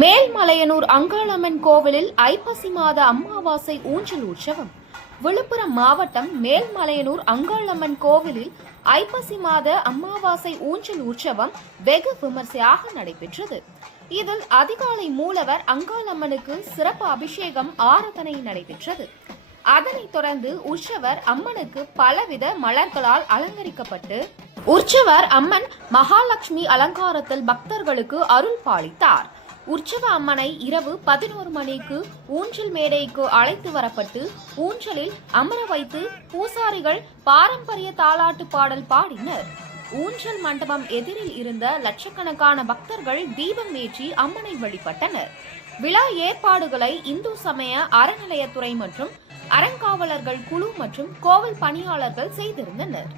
மேல்மலையனூர் அங்காளம்மன் கோவிலில் ஐப்பசி மாத அமாவாசை ஊஞ்சல் உற்சவம். விழுப்புரம் மாவட்டம் மேல்மலையனூர் அங்காளம்மன் கோவிலில் ஐப்பசி மாத அமாவாசை ஊஞ்சல் உற்சவம் வெகு விமர்சையாக நடைபெற்றது. இதில் அதிகாலை மூலவர் அங்காளம்மனுக்கு சிறப்பு அபிஷேகம் ஆராதனை நடைபெற்றது. அதனைத் தொடர்ந்து உற்சவர் அம்மனுக்கு பலவித மலர்களால் அலங்கரிக்கப்பட்டு உற்சவர் அம்மன் மகாலட்சுமி அலங்காரத்தில் பக்தர்களுக்கு அருள் பாலித்தார். உற்சவ அம்மனை இரவு பதினோரு மணிக்கு ஊஞ்சல் மேடைக்கு அழைத்து வரப்பட்டு ஊஞ்சலில் அமர வைத்து பூசாரிகள் பாரம்பரிய தாலாட்டு பாடல் பாடினர். ஊஞ்சல் மண்டபம் எதிரில் இருந்த லட்சக்கணக்கான பக்தர்கள் தீபம் ஏற்றி அம்மனை வழிபட்டனர். விழா ஏற்பாடுகளை இந்து சமய அறநிலையத்துறை மற்றும் அறங்காவலர்கள் குழு மற்றும் கோவில் பணியாளர்கள் செய்திருந்தனர்.